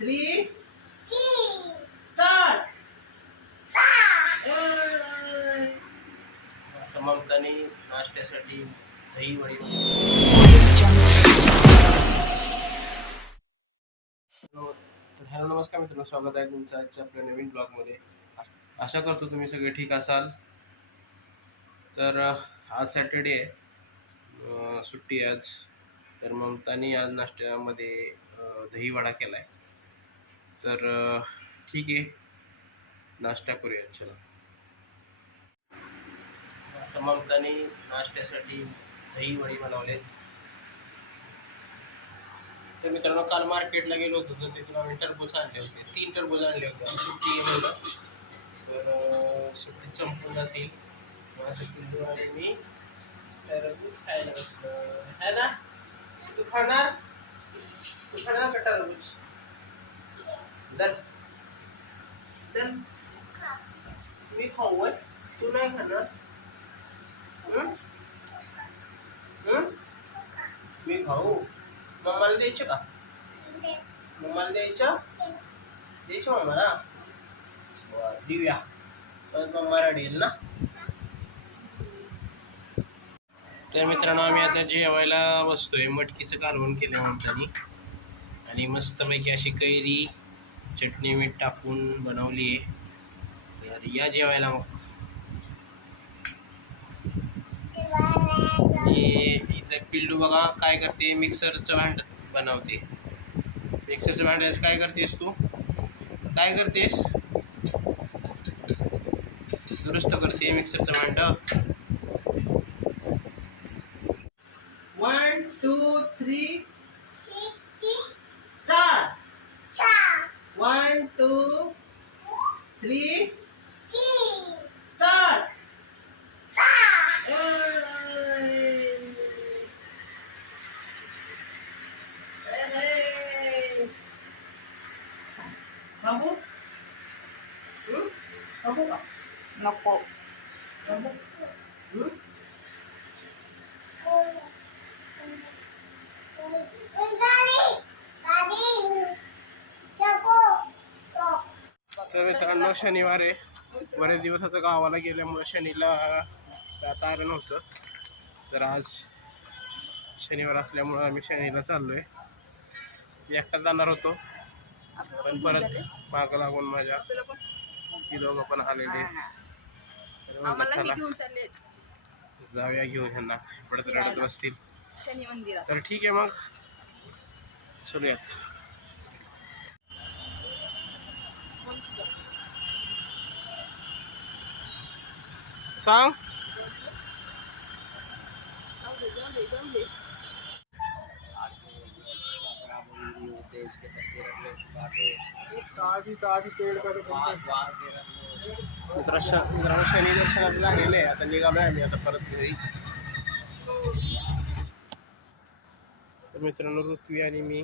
3 start. Mamtani नाश्त्यासाठी दही वडी. हॅलो नमस्कार मित्रांनो, स्वागत आहे तुमचं आजच्या आपल्या नवीन ब्लॉगमध्ये. आशा करतो तुम्ही सगळे ठीक असाल. तर आज सॅटर्डे आहे, सुट्टी आज. तर ममतानी आज नाश्त्यामध्ये दहीवडा केला आहे. तर ठीक आहे, नाश्ता करूया. चला. आता ममतानी नाश्त्यासाठी दही वडी बनवले. तर मित्रांनो, काल मार्केटला गेलो होतो, तर तिथून आम्ही टरबूज आणले होते. 3 टरबूज आणले होते. सुट्टी आहे तर सुट्टीत संपून जातील. असं किलो आणि मी टरबूज खायला बसलो है ना. तू खाणार का टरबूज? दर मी खाऊ, तू नाही खाणार? मी खाऊ. मम्माला द्यायचं का? मम्माला द्यायचं मम्माला. देऊया, परत मम्मा रडेल ना. तर मित्रांनो, आम्ही आता जेवायला बसतोय. मटकीचं कालवण केलं ममतानी आणि मस्तपैकी अशी कैरी चटणी मीठ टाकून बनवली आहे. तर या जेवायला. मग इथं पिल्लू बघा काय करते, मिक्सरचं भांड बनवते. मिक्सरचं भांड्याचं काय करतेस तू? काय करतेस? दुरुस्त करते मिक्सरचं भांड. 1 2 3 स्टार्ट. 1 2 3 स्टार्ट. बाबू बाबू का नको. बाबू तर मित्रांनो, शनिवार आहे. बरेच दिवस आता गावाला गेल्यामुळे शनीला जाता आलं नव्हतं. तर आज शनिवार असल्यामुळं आम्ही शनीला चाललोय. मी एकटा जाणार होतो, पण परत मागं लागून माझ्या ती दोघं पण आलेले. तर म्हणलं चला जाऊया घेऊन ह्यांना, पडत रडत बसतील. शनी मंदिरात. तर ठीक आहे, मग चलूयात. सांग. मित्रांनो, शनी दर्शनाला लागलेले. आता निघालोय आम्ही आता परत घरी. तर मित्रांनो, ऋत्वी आणि मी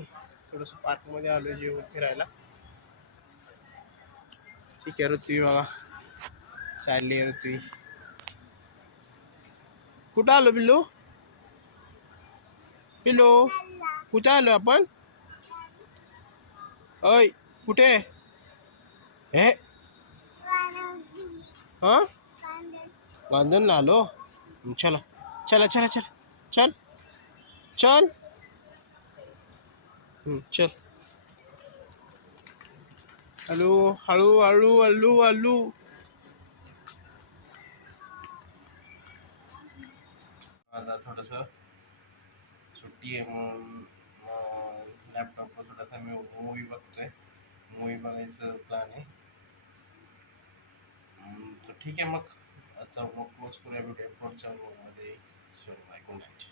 थोडंसं पार्कमध्ये आलो जेवण फिरायला. ठीक आहे, ऋत्वी बघा चालली आहे. ऋत्वी कुठं आलो? पिल्लू पिल्लू कुठं आलो आपण? अय कुठे? हे हा, गांधणला आलो. चला चला चला चला चल चल चल. हळू हळू हळू हळू हळू. आता थोडंसं सुट्टी आहे म्हणून लॅपटॉपवर थोडासा मी मूवी बघतोय. मूवी बघायचं प्लॅन आहे. तर ठीक आहे, मग आता मग क्लोज करूया. भेटूया पुढच्या ब्लॉगमध्ये. So bye, good night.